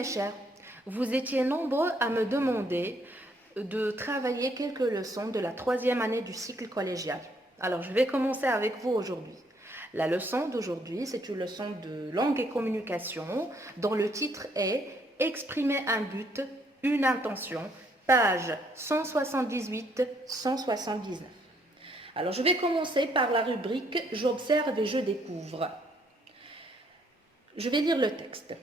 mes chers, vous étiez nombreux à me demander de travailler quelques leçons de la troisième année du cycle collégial. Alors, je vais commencer avec vous aujourd'hui. La leçon d'aujourd'hui, c'est une leçon de langue et communication dont le titre est « Exprimer un but, une intention », page 178-179. Alors, je vais commencer par la rubrique « J'observe et je découvre ». Je vais lire le texte.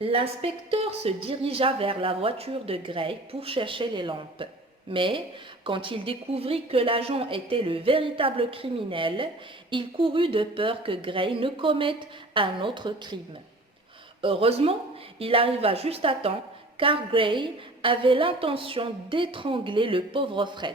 L'inspecteur se dirigea vers la voiture de Gray pour chercher les lampes. Mais, quand il découvrit que l'agent était le véritable criminel, il courut de peur que Gray ne commette un autre crime. Heureusement, il arriva juste à temps, car Gray avait l'intention d'étrangler le pauvre Fred.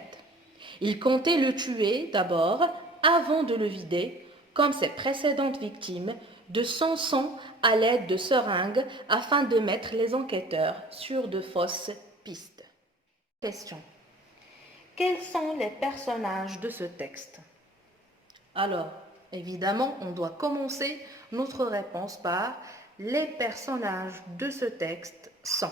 Il comptait le tuer d'abord, avant de le vider, comme ses précédentes victimes, de son sang à l'aide de seringues afin de mettre les enquêteurs sur de fausses pistes. Question. Quels sont les personnages de ce texte? Alors, évidemment, on doit commencer notre réponse par les personnages de ce texte sont.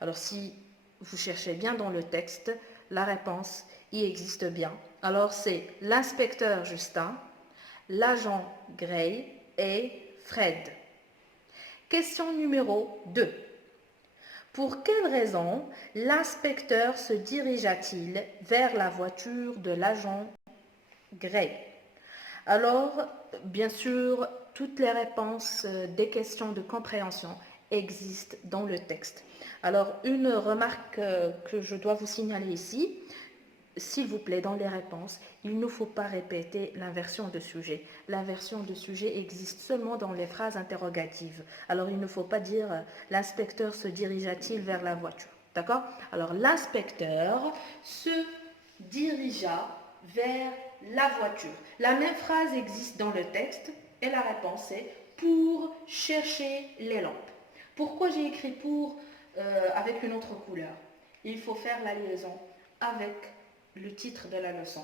Alors, si vous cherchez bien dans le texte, la réponse y existe bien. Alors, c'est l'inspecteur Justin, l'agent Gray et Fred. Question numéro 2. Pour quelle raison l'inspecteur se dirigea-t-il vers la voiture de l'agent Gray? Alors, bien sûr, toutes les réponses des questions de compréhension existent dans le texte. Alors, une remarque que je dois vous signaler ici, s'il vous plaît, dans les réponses, il ne faut pas répéter l'inversion de sujet. L'inversion de sujet existe seulement dans les phrases interrogatives. Alors, il ne faut pas dire « l'inspecteur se dirigea-t-il vers la voiture ?» D'accord? Alors, l'inspecteur se dirigea vers la voiture. La même phrase existe dans le texte et la réponse est « pour chercher les lampes ». Pourquoi j'ai écrit « pour » avec une autre couleur? Il faut faire la liaison avec le titre de la leçon.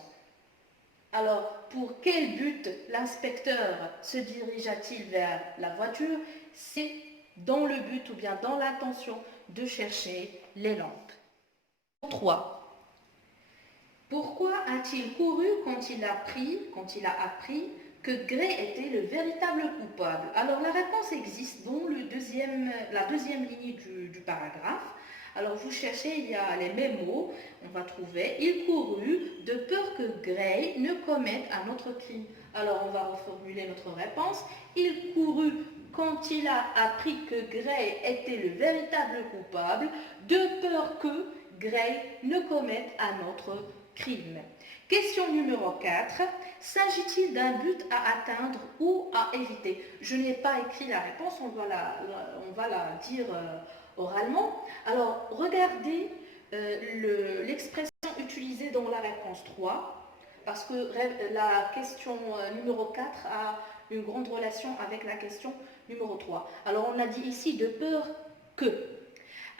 Alors, pour quel but l'inspecteur se dirigea-t-il vers la voiture? C'est dans le but ou bien dans l'intention de chercher les lampes. 3. Pourquoi a-t-il couru quand il a appris que Gray était le véritable coupable? Alors, la réponse existe dans la deuxième ligne du paragraphe. Alors, vous cherchez, il y a les mêmes mots, on va trouver. Il courut de peur que Gray ne commette un autre crime. Alors, on va reformuler notre réponse. Il courut quand il a appris que Gray était le véritable coupable, de peur que Gray ne commette un autre crime. Question numéro 4. S'agit-il d'un but à atteindre ou à éviter? Je n'ai pas écrit la réponse, on va la dire oralement. Alors, regardez l'expression utilisée dans la réponse 3, parce que la question numéro 4 a une grande relation avec la question numéro 3. Alors, on a dit ici de peur que.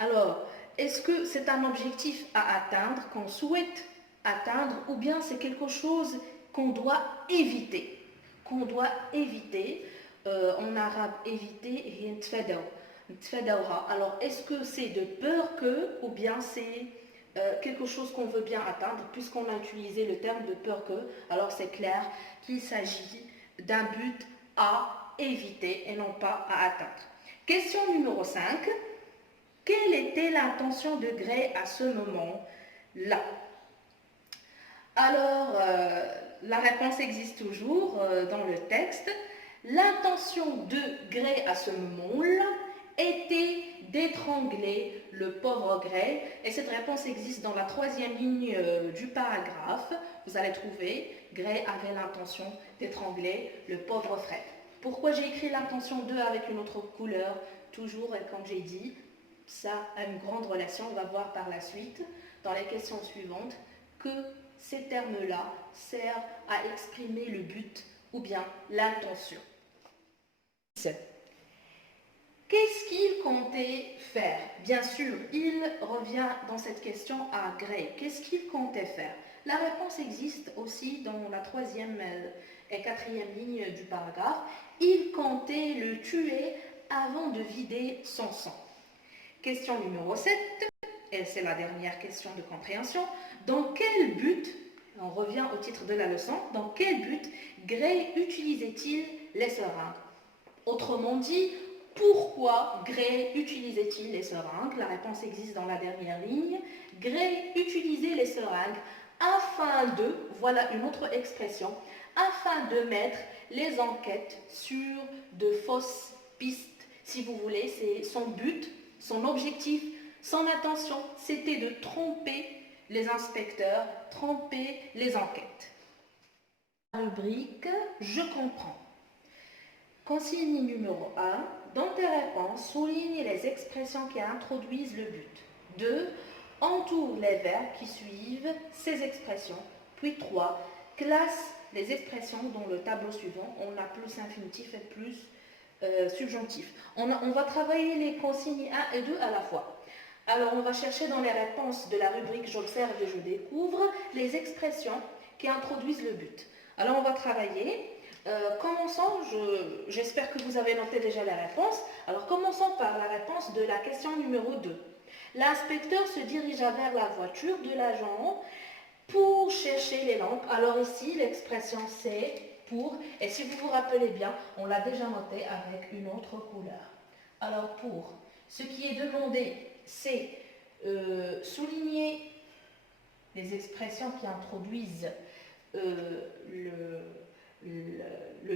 Alors, est-ce que c'est un objectif à atteindre, qu'on souhaite atteindre, ou bien c'est quelque chose qu'on doit éviter? Qu'on doit éviter, en arabe éviter, alors, est-ce que c'est de peur que, ou bien c'est quelque chose qu'on veut bien atteindre, puisqu'on a utilisé le terme de peur que, alors c'est clair qu'il s'agit d'un but à éviter et non pas à atteindre. Question numéro 5. Quelle était l'intention de Gray à ce moment-là? Alors, la réponse existe toujours dans le texte. L'intention de Gray à ce moment-là était d'étrangler le pauvre Gray. Et cette réponse existe dans la troisième ligne du paragraphe. Vous allez trouver, Gray avait l'intention d'étrangler le pauvre Fred. Pourquoi j'ai écrit l'intention 2 avec une autre couleur? Toujours, et comme j'ai dit, ça a une grande relation. On va voir par la suite, dans les questions suivantes, que ces termes-là servent à exprimer le but ou bien l'intention. Qu'est-ce qu'il comptait faire? Bien sûr, il revient dans cette question à Gray. Qu'est-ce qu'il comptait faire? La réponse existe aussi dans la troisième et quatrième ligne du paragraphe. Il comptait le tuer avant de vider son sang. Question numéro 7, et c'est la dernière question de compréhension. Dans quel but, on revient au titre de la leçon, dans quel but Gray utilisait-il les seringues? Autrement dit, pourquoi Gray utilisait-il les seringues? La réponse existe dans la dernière ligne. Gray utilisait les seringues afin de, voilà une autre expression, afin de mettre les enquêtes sur de fausses pistes. Si vous voulez, c'est son but, son objectif, son intention, c'était de tromper les inspecteurs, tromper les enquêtes. Rubrique « Je comprends ». Consigne numéro 1. Dans tes réponses, souligne les expressions qui introduisent le but. 2. Entoure les verbes qui suivent ces expressions. Puis 3. Classe les expressions dans le tableau suivant. On a plus infinitif et plus subjonctif. On va travailler les consignes 1 et 2 à la fois. Alors, on va chercher dans les réponses de la rubrique « J'observe et je découvre » les expressions qui introduisent le but. Alors, on va travailler. Commençons, j'espère que vous avez noté déjà la réponse. Alors, commençons par la réponse de la question numéro 2. L'inspecteur se dirigea vers la voiture de l'agent pour chercher les lampes. Alors ici, l'expression c'est pour, et si vous vous rappelez bien, on l'a déjà noté avec une autre couleur. Alors pour, ce qui est demandé, c'est souligner les expressions qui introduisent le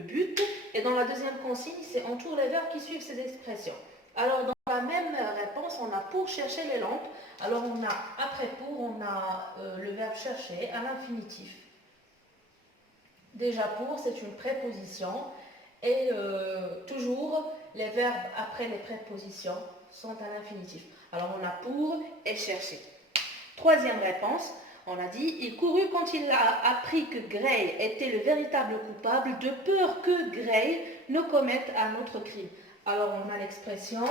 but. Et dans la deuxième consigne, c'est entoure les verbes qui suivent ces expressions. Alors dans la même réponse, on a pour chercher les lampes. Alors on a, après pour, on a le verbe chercher à l'infinitif. Déjà pour, c'est une préposition. Et toujours, les verbes après les prépositions sont à l'infinitif. Alors on a pour et chercher. Troisième réponse, on a dit, il courut quand il a appris que Gray était le véritable coupable, de peur que Gray ne commette un autre crime. Alors on a l'expression,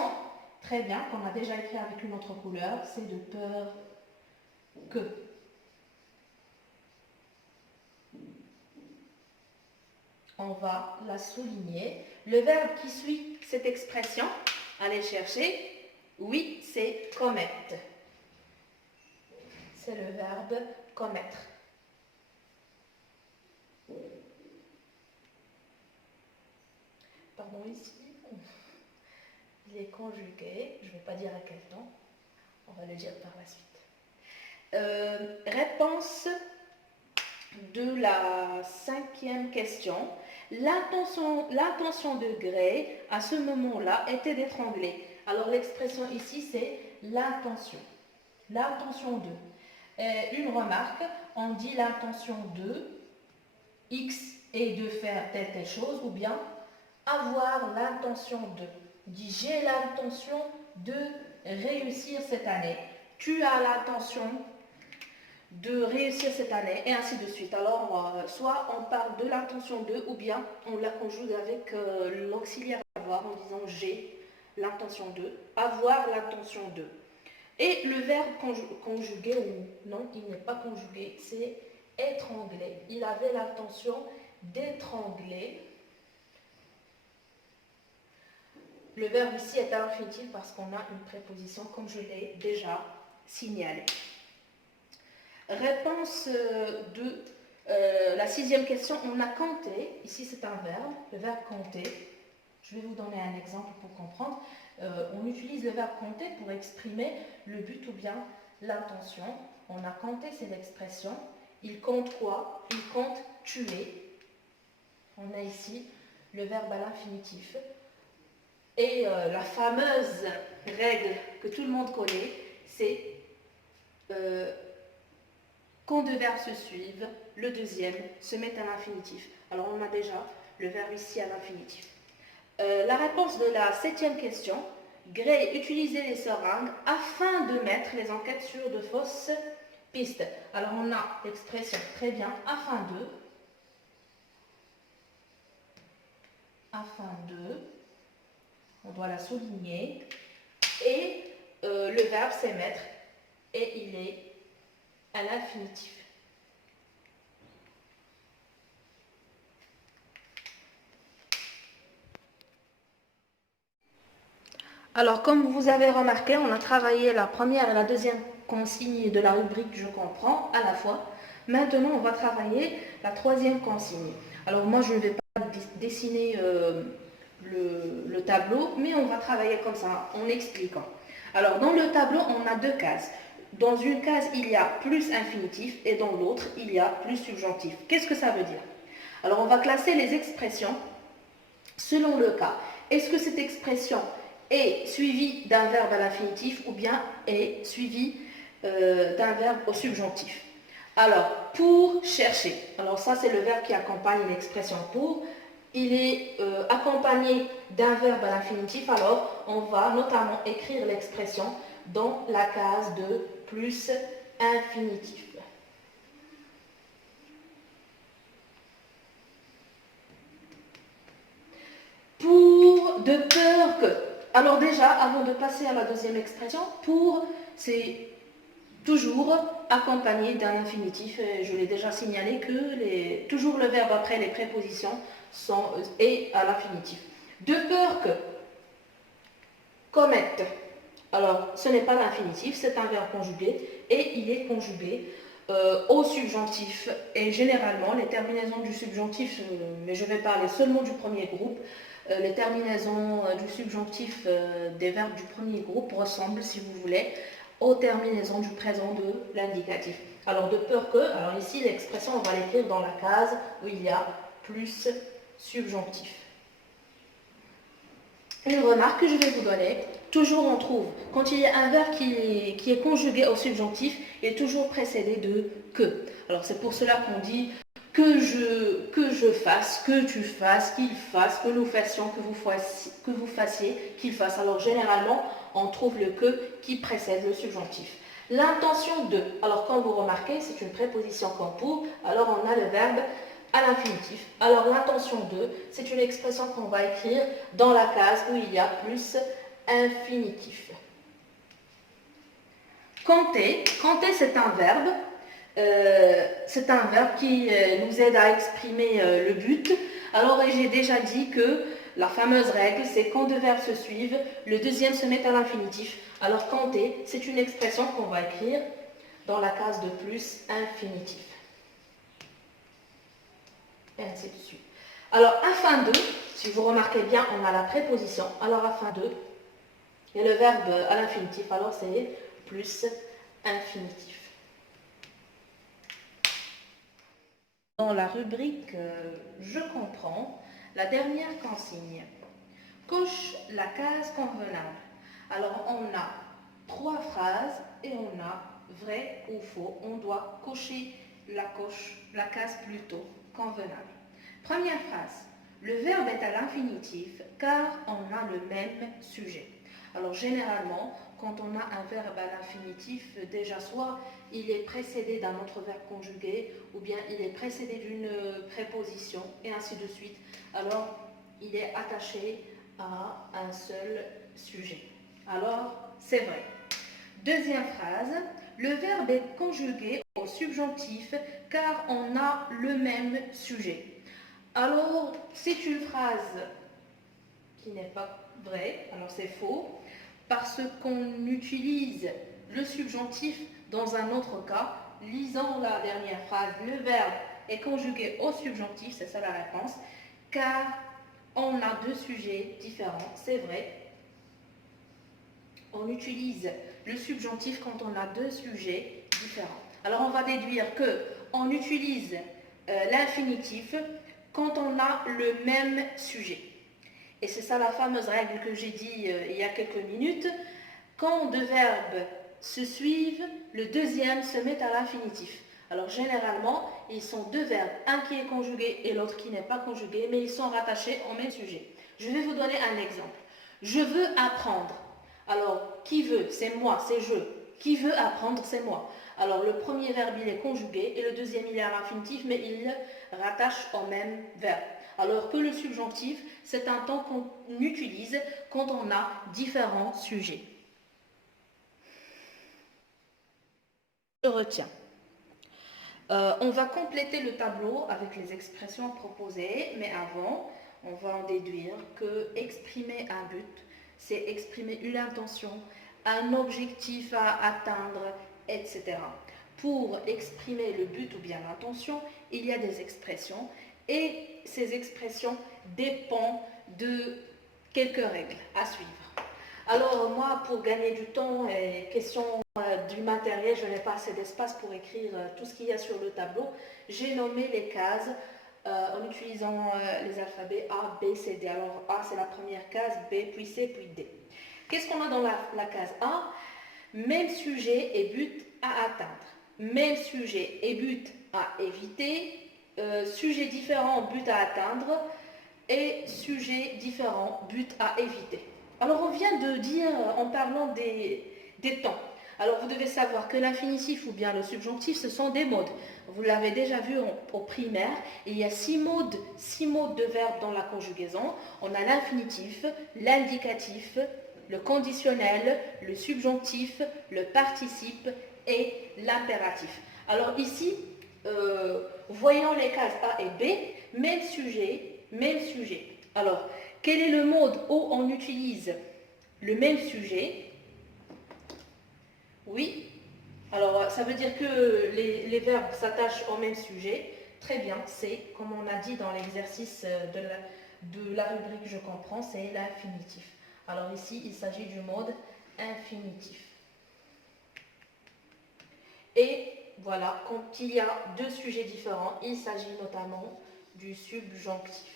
très bien, qu'on a déjà écrit avec une autre couleur, c'est de peur que. On va la souligner. Le verbe qui suit cette expression, allez chercher, oui, c'est commettre. C'est le verbe commettre. Pardon, ici, il est conjugué. Je ne vais pas dire à quel temps. On va le dire par la suite. Réponse de la cinquième question. L'intention de Gray, à ce moment-là, était d'étrangler. Alors, l'expression ici, c'est l'intention. L'intention de. Une remarque, on dit l'intention de X est de faire telle chose, ou bien avoir l'intention de. On dit j'ai l'intention de réussir cette année. Tu as l'intention de réussir cette année, et ainsi de suite. Alors, soit on parle de l'intention de, ou bien on la conjugue avec l'auxiliaire avoir en disant j'ai l'intention de, avoir l'intention de. Et le verbe conjugué, ou non, il n'est pas conjugué, c'est étrangler. Il avait l'intention d'étrangler. Le verbe ici est à l'infinitif parce qu'on a une préposition, comme je l'ai déjà signalé. Réponse de la sixième question, on a compté. Ici, c'est un verbe, le verbe compter. Je vais vous donner un exemple pour comprendre. On utilise le verbe compter pour exprimer le but ou bien l'intention. On a compté, c'est l'expression. Il compte quoi? Il compte tuer. On a ici le verbe à l'infinitif. Et la fameuse règle que tout le monde connaît, c'est quand deux verbes se suivent, le deuxième se met à l'infinitif. Alors on a déjà le verbe ici à l'infinitif. La réponse de la septième question, Gray utilisait les seringues afin de mettre les enquêtes sur de fausses pistes. Alors on a l'expression très bien, afin de, on doit la souligner, et le verbe c'est mettre, et il est à l'infinitif. Alors, comme vous avez remarqué, on a travaillé la première et la deuxième consigne de la rubrique Je comprends à la fois. Maintenant, on va travailler la troisième consigne. Alors, moi, je ne vais pas dessiner le tableau, mais on va travailler comme ça, en expliquant. Alors, dans le tableau, on a deux cases. Dans une case, il y a plus infinitif et dans l'autre, il y a plus subjonctif. Qu'est-ce que ça veut dire? Alors, on va classer les expressions selon le cas. Est-ce que cette expression est suivie d'un verbe à l'infinitif ou bien est suivie d'un verbe au subjonctif? Alors, pour chercher, alors ça c'est le verbe qui accompagne l'expression pour, il est accompagné d'un verbe à l'infinitif, alors on va notamment écrire l'expression dans la case de plus infinitif. Pour, de peur que. Alors déjà, avant de passer à la deuxième expression, pour, c'est toujours accompagné d'un infinitif. Je l'ai déjà signalé que toujours le verbe après les prépositions est à l'infinitif. De peur que, commettre. Alors, ce n'est pas l'infinitif, c'est un verbe conjugué et il est conjugué au subjonctif. Et généralement, les terminaisons du subjonctif, mais je vais parler seulement du premier groupe, les terminaisons du subjonctif des verbes du premier groupe ressemblent, si vous voulez, aux terminaisons du présent de l'indicatif. Alors, de peur que, alors ici, l'expression, on va l'écrire dans la case où il y a plus subjonctif. Une remarque que je vais vous donner, toujours on trouve, quand il y a un verbe qui est conjugué au subjonctif, il est toujours précédé de que. Alors c'est pour cela qu'on dit que je fasse, que tu fasses, qu'il fasse, que nous fassions, que vous fassiez, qu'il fasse. Alors généralement, on trouve le que qui précède le subjonctif. L'intention de, alors quand vous remarquez, c'est une préposition comme pour, alors on a le verbe à l'infinitif. Alors l'intention de, c'est une expression qu'on va écrire dans la case où il y a plus infinitif. Compter, compter c'est un verbe. C'est un verbe qui nous aide à exprimer le but. Alors j'ai déjà dit que la fameuse règle, c'est quand deux verbes se suivent, le deuxième se met à l'infinitif. Alors compter, c'est une expression qu'on va écrire dans la case de plus infinitif. Et ainsi de suite. Alors, afin de, si vous remarquez bien, on a la préposition. Alors, afin de, il y a le verbe à l'infinitif. Alors, c'est plus infinitif. Dans la rubrique Je comprends, la dernière consigne. Coche la case convenable. Alors, on a trois phrases et on a vrai ou faux. On doit cocher la case plutôt convenable. Première phrase. Le verbe est à l'infinitif car on a le même sujet. Alors généralement, quand on a un verbe à l'infinitif, déjà soit il est précédé d'un autre verbe conjugué ou bien il est précédé d'une préposition et ainsi de suite. Alors il est attaché à un seul sujet. Alors c'est vrai. Deuxième phrase, le verbe est conjugué au subjonctif car on a le même sujet. Alors, c'est une phrase qui n'est pas vraie, alors c'est faux, parce qu'on utilise le subjonctif dans un autre cas. Lisons la dernière phrase, le verbe est conjugué au subjonctif, c'est ça la réponse, car on a deux sujets différents, c'est vrai. On utilise le subjonctif quand on a deux sujets différents. Alors on va déduire que on utilise l'infinitif quand on a le même sujet. Et c'est ça la fameuse règle que j'ai dit il y a quelques minutes. Quand deux verbes se suivent, le deuxième se met à l'infinitif. Alors généralement, ils sont deux verbes, un qui est conjugué et l'autre qui n'est pas conjugué, mais ils sont rattachés au même sujet. Je vais vous donner un exemple. Je veux apprendre. Alors, qui veut? C'est moi, c'est je. Qui veut apprendre? C'est moi. Alors, le premier verbe, il est conjugué et le deuxième, il est à l'infinitif, mais il rattache au même verbe. Alors que le subjonctif, c'est un temps qu'on utilise quand on a différents sujets. Je retiens. On va compléter le tableau avec les expressions proposées, mais avant, on va en déduire que exprimer un but, c'est exprimer une intention, un objectif à atteindre, etc. Pour exprimer le but ou bien l'intention, il y a des expressions et ces expressions dépendent de quelques règles à suivre. Alors moi, pour gagner du temps et question du matériel, je n'ai pas assez d'espace pour écrire tout ce qu'il y a sur le tableau. J'ai nommé les cases en utilisant les alphabets A, B, C, D. Alors A, c'est la première case, B, puis C, puis D. Qu'est-ce qu'on a dans la case A? Même sujet et but à atteindre. Même sujet et but à éviter. Sujet différent, but à atteindre. Et sujet différent, but à éviter. Alors on vient de dire en parlant des temps. Alors vous devez savoir que l'infinitif ou bien le subjonctif, ce sont des modes. Vous l'avez déjà vu au primaire, il y a six modes de verbes dans la conjugaison. On a l'infinitif, l'indicatif, le conditionnel, le subjonctif, le participe et l'impératif. Alors ici, voyons les cases A et B, même sujet, même sujet. Alors, quel est le mode où on utilise le même sujet? Oui. Alors, ça veut dire que les verbes s'attachent au même sujet. Très bien, c'est, comme on a dit dans l'exercice de la rubrique je comprends, c'est l'infinitif. Alors ici, il s'agit du mode infinitif. Et voilà, quand il y a deux sujets différents, il s'agit notamment du subjonctif.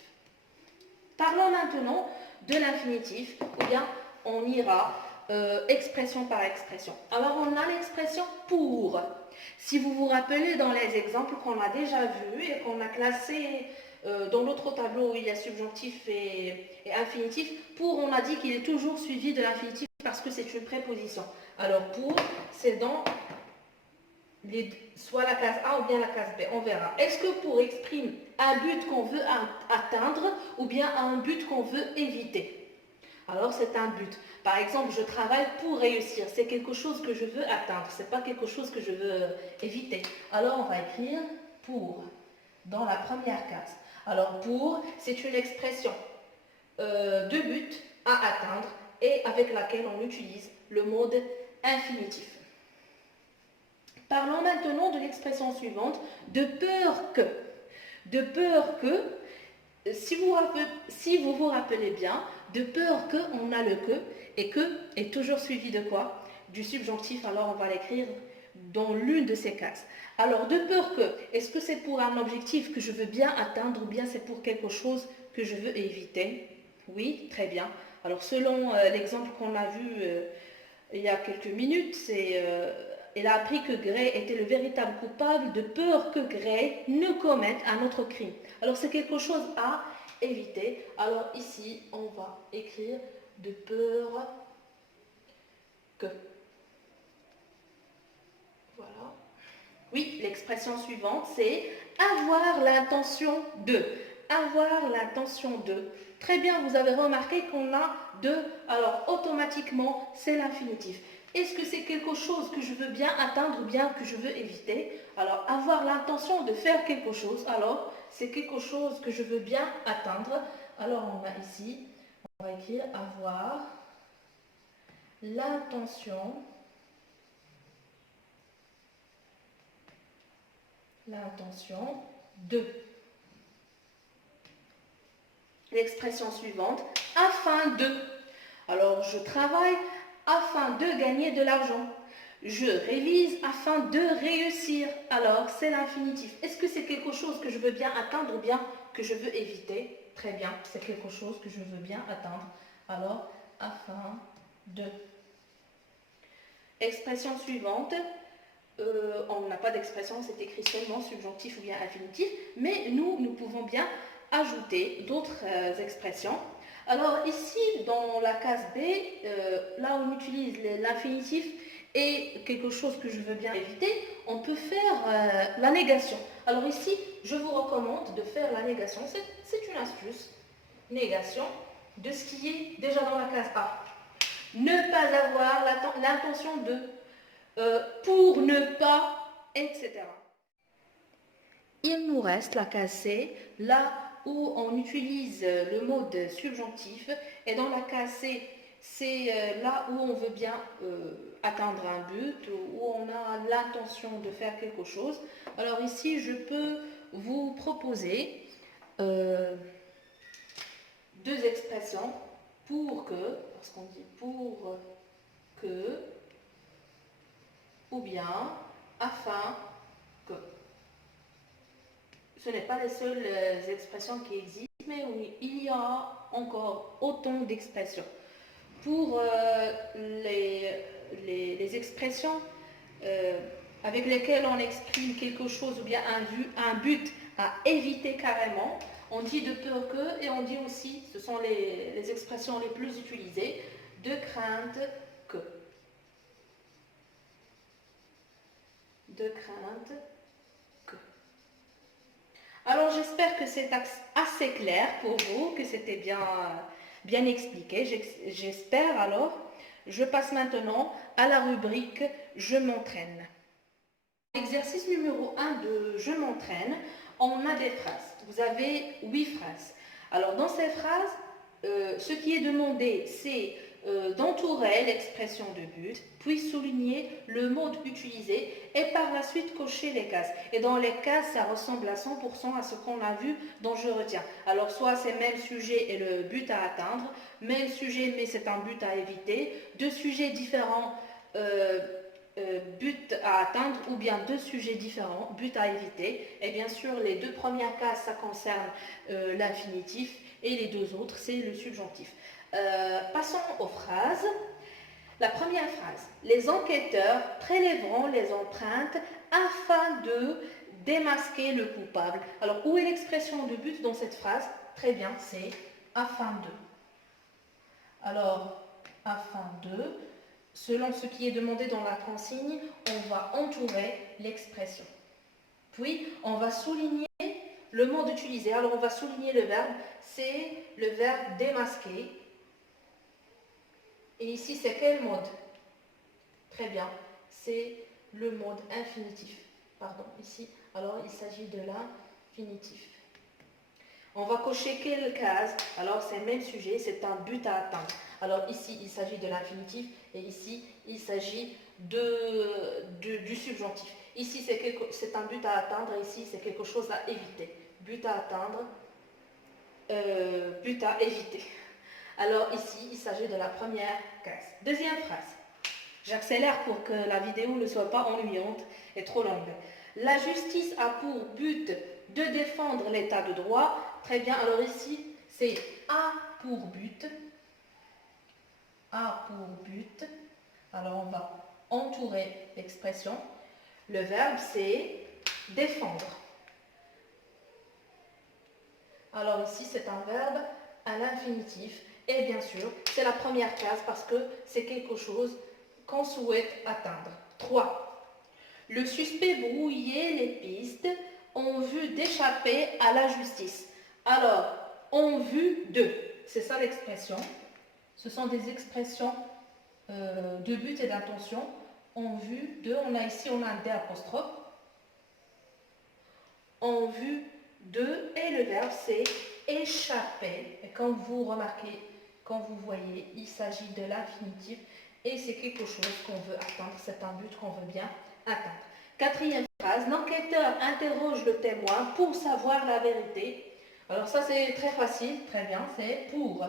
Parlons maintenant de l'infinitif, ou bien on ira expression par expression. Alors on a l'expression pour. Si vous vous rappelez dans les exemples qu'on a déjà vus et qu'on a classés dans l'autre tableau où il y a subjonctif et infinitif, pour on a dit qu'il est toujours suivi de l'infinitif parce que c'est une préposition. Alors pour, c'est dans soit la case A ou bien la case B, on verra. Est-ce que pour exprime un but qu'on veut atteindre ou bien un but qu'on veut éviter? Alors c'est un but. Par exemple, je travaille pour réussir. C'est quelque chose que je veux atteindre. Ce n'est pas quelque chose que je veux éviter. Alors on va écrire pour dans la première case. Alors pour, c'est une expression de but à atteindre et avec laquelle on utilise le mode infinitif. Parlons maintenant de l'expression suivante, de peur que. De peur que, si vous vous rappelez bien, de peur que, on a le que est toujours suivi de quoi? Du subjonctif, alors on va l'écrire dans l'une de ces cases. Alors, de peur que, est-ce que c'est pour un objectif que je veux bien atteindre ou bien c'est pour quelque chose que je veux éviter? Oui, très bien. Alors, selon l'exemple qu'on a vu il y a quelques minutes, elle a appris que Gray était le véritable coupable de peur que Gray ne commette un autre crime. Alors c'est quelque chose à éviter. Alors ici, on va écrire de peur que. Voilà. Oui, l'expression suivante, c'est avoir l'intention de. Avoir l'intention de. Très bien, vous avez remarqué qu'on a de, alors automatiquement, c'est l'infinitif. Est-ce que c'est quelque chose que je veux bien atteindre ou bien que je veux éviter? Alors, avoir l'intention de faire quelque chose, alors, c'est quelque chose que je veux bien atteindre. Alors, on va ici, on va écrire avoir l'intention de. L'expression suivante, afin de. Alors, je travaille afin de gagner de l'argent. Je révise afin de réussir. Alors, c'est l'infinitif. Est-ce que c'est quelque chose que je veux bien atteindre ou bien que je veux éviter? Très bien, c'est quelque chose que je veux bien atteindre. Alors, afin de. Expression suivante. On n'a pas d'expression, c'est écrit seulement subjonctif ou bien infinitif, mais nous pouvons bien ajouter d'autres expressions. Alors ici, dans la case B, là on utilise l'infinitif et quelque chose que je veux bien éviter, on peut faire la négation. Alors ici, je vous recommande de faire la négation, c'est une astuce, négation de ce qui est déjà dans la case A. Ne pas avoir l'intention de, pour ne pas, etc. Il nous reste la case C, là où on utilise le mode subjonctif. Et dans la case C, c'est là où on veut bien atteindre un but, où on a l'intention de faire quelque chose. Alors ici, je peux vous proposer deux expressions pour que, parce qu'on dit pour que, ou bien afin que. Ce n'est pas les seules expressions qui existent, mais oui, il y a encore autant d'expressions. Pour les expressions avec lesquelles on exprime quelque chose ou bien un but à éviter carrément, on dit de peur que et on dit aussi, ce sont les expressions les plus utilisées, de crainte que. De crainte que. Alors j'espère que c'est assez clair pour vous, que c'était bien expliqué. J'espère alors. Je passe maintenant à la rubrique Je m'entraîne. L'exercice numéro 1 de Je m'entraîne, on a des phrases. Vous avez 8 phrases. Alors dans ces phrases, ce qui est demandé, c'est d'entourer l'expression de but, puis souligner le mode utilisé et par la suite cocher les cases. Et dans les cases, ça ressemble à 100% à ce qu'on a vu dans Je retiens. Alors soit c'est même sujet et le but à atteindre, même sujet mais c'est un but à éviter, deux sujets différents, but à atteindre, ou bien deux sujets différents, but à éviter. Et bien sûr, les deux premières cases, ça concerne l'infinitif et les deux autres, c'est le subjonctif. Passons aux phrases. La première phrase. Les enquêteurs prélèveront les empreintes afin de démasquer le coupable. Alors, où est l'expression de but dans cette phrase? Très bien, c'est afin de. Alors, afin de, selon ce qui est demandé dans la consigne, on va entourer l'expression. Puis, on va souligner le mode utilisé. Alors, on va souligner le verbe, c'est le verbe démasquer. Et ici, c'est quel mode? Très bien, c'est le mode infinitif. Pardon, ici, alors il s'agit de l'infinitif. On va cocher quelle case? Alors, c'est le même sujet, c'est un but à atteindre. Alors, ici, il s'agit de l'infinitif et ici, il s'agit du subjonctif. Ici, c'est un but à atteindre et ici, c'est quelque chose à éviter. But à atteindre, but à éviter. Alors, ici, il s'agit de la première case. Deuxième phrase. J'accélère pour que la vidéo ne soit pas ennuyante et trop longue. La justice a pour but de défendre l'état de droit. Très bien, alors ici, c'est a pour but. A pour but. Alors, on va entourer l'expression. Le verbe, c'est défendre. Alors ici, c'est un verbe à l'infinitif. Et bien sûr, c'est la première case parce que c'est quelque chose qu'on souhaite atteindre. 3. Le suspect brouillait les pistes en vue d'échapper à la justice. Alors, en vue de, c'est ça l'expression. Ce sont des expressions de but et d'intention. En vue de, on a un D apostrophe. En vue de, et le verbe c'est échapper. Et quand vous remarquez, quand vous voyez, il s'agit de l'infinitif et c'est quelque chose qu'on veut atteindre, c'est un but qu'on veut bien atteindre. Quatrième phrase, l'enquêteur interroge le témoin pour savoir la vérité. Alors ça c'est très facile, très bien, c'est pour.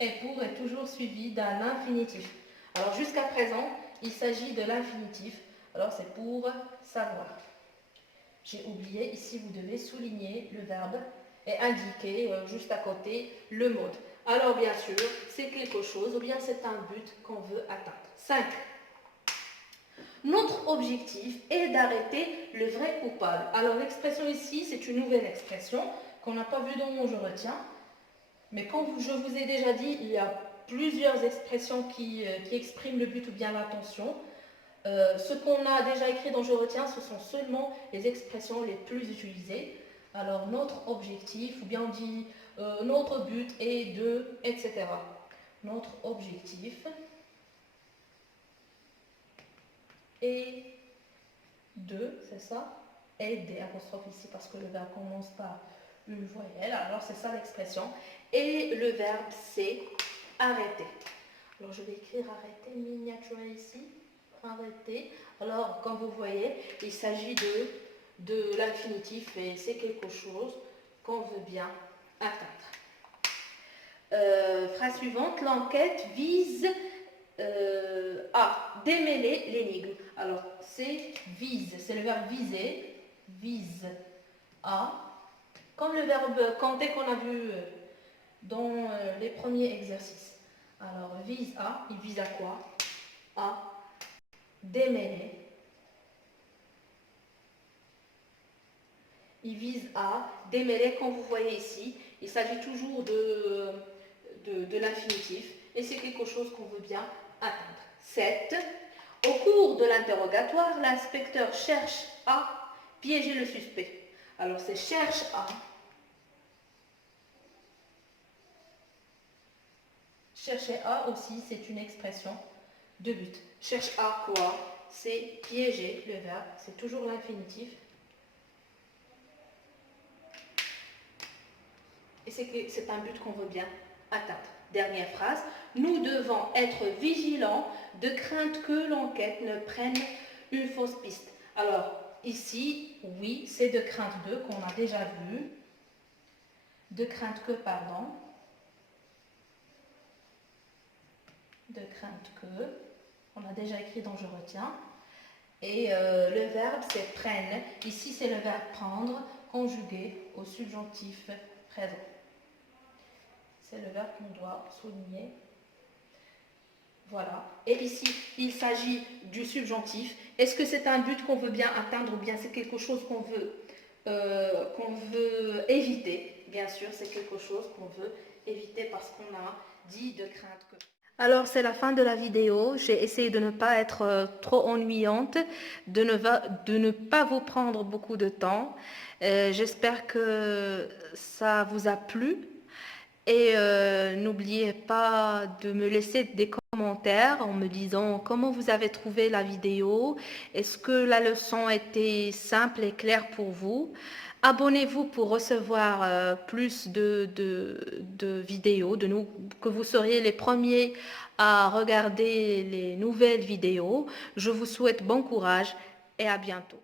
Et pour est toujours suivi d'un infinitif. Alors jusqu'à présent, il s'agit de l'infinitif. Alors c'est pour savoir. J'ai oublié, ici vous devez souligner le verbe et indiquer juste à côté le mode. Alors bien sûr, c'est quelque chose ou bien c'est un but qu'on veut atteindre. 5. Notre objectif est d'arrêter le vrai coupable. Alors l'expression ici, c'est une nouvelle expression qu'on n'a pas vue dans mon Je retiens. Mais comme je vous ai déjà dit, il y a plusieurs expressions qui expriment le but ou bien l'intention. Ce qu'on a déjà écrit dans Je retiens, ce sont seulement les expressions les plus utilisées. Alors notre objectif, ou bien on dit notre but est de, etc. Notre objectif est de, c'est ça, et des apostrophes ici parce que le verbe commence par une voyelle. Alors c'est ça l'expression. Et le verbe c'est arrêter. Alors, je vais écrire arrêter, miniaturer ici, arrêter. Alors, comme vous voyez, il s'agit de l'infinitif et c'est quelque chose qu'on veut bien atteindre. Phrase suivante, l'enquête vise à démêler l'énigme. Alors, c'est vise, c'est le verbe viser, vise à, comme le verbe compter qu'on a vu dans les premiers exercices. Alors, vise à, il vise à quoi? À démêler. Il vise à démêler, comme vous voyez ici. Il s'agit toujours de l'infinitif et c'est quelque chose qu'on veut bien atteindre. 7. Au cours de l'interrogatoire, l'inspecteur cherche à piéger le suspect. Alors, c'est cherche à. Chercher à aussi, c'est une expression de but. Cherche à quoi? C'est piéger, le verbe, c'est toujours l'infinitif. Et c'est un but qu'on veut bien atteindre. Dernière phrase. Nous devons être vigilants de crainte que l'enquête ne prenne une fausse piste. Alors, ici, oui, c'est de crainte de qu'on a déjà vu. De crainte que, pardon. De crainte que. On a déjà écrit donc je retiens. Et le verbe, c'est prenne. Ici, c'est le verbe prendre, conjugué au subjonctif présent. C'est le verbe qu'on doit souligner. Voilà. Et ici, il s'agit du subjonctif. Est-ce que c'est un but qu'on veut bien atteindre ou bien c'est quelque chose qu'on veut éviter? Bien sûr, c'est quelque chose qu'on veut éviter parce qu'on a dit de crainte que. Alors, c'est la fin de la vidéo. J'ai essayé de ne pas être trop ennuyante, de ne pas vous prendre beaucoup de temps. J'espère que ça vous a plu. Et n'oubliez pas de me laisser des commentaires en me disant comment vous avez trouvé la vidéo. Est-ce que la leçon était simple et claire pour vous? Abonnez-vous pour recevoir plus de vidéos de nous, que vous seriez les premiers à regarder les nouvelles vidéos. Je vous souhaite bon courage et à bientôt.